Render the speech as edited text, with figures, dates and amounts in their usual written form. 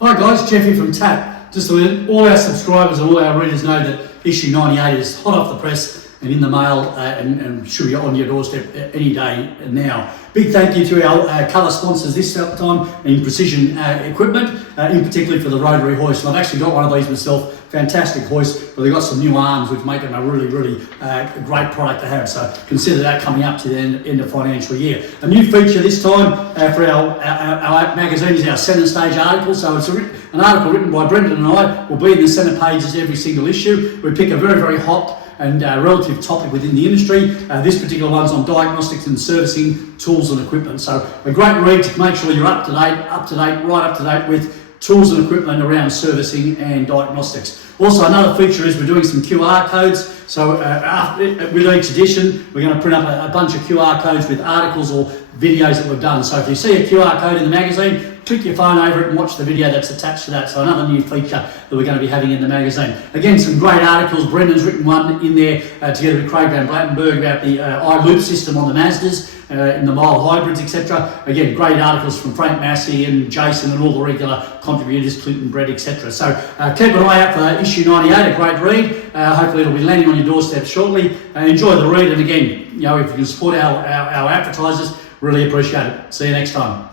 Hi guys, Jeff here from TaT. Just to let all our subscribers and all our readers know that issue 98 is hot off the press and in the mail and should be on your doorstep any day now. Big thank you to our colour sponsors this time in Precision Equipment, in particular for the rotary hoist. And I've actually got one of these myself, fantastic hoist, but they've got some new arms which make them a really great product to have. So consider that coming up to the end of financial year. A new feature this time for our magazine is our centre stage article. So it's an article written by Brendan and I, will be in the centre pages every single issue. We pick a very hot and relative topic within the industry. This particular one's on diagnostics and servicing tools and equipment. So a great read to make sure you're right up to date with tools and equipment around servicing and diagnostics. Also, another feature is we're doing some QR codes. So with each edition, we're going to print up a bunch of QR codes with articles or videos that we've done. So if you see a QR code in the magazine, click your phone over it and watch the video that's attached to that. So another new feature that we're going to be having in the magazine. Again, some great articles. Brendan's written one in there together with Craig Van Blattenberg about the iLoop system on the Mazdas, in the mild hybrids, etc. Again, great articles from Frank Massey and Jason and all the regular contributors, Clinton Brett, etc. So keep an eye out for issue 98, a great read. Hopefully it'll be landing on your doorstep shortly. Enjoy the read, and again, if you can support our advertisers, really appreciate it. See you next time.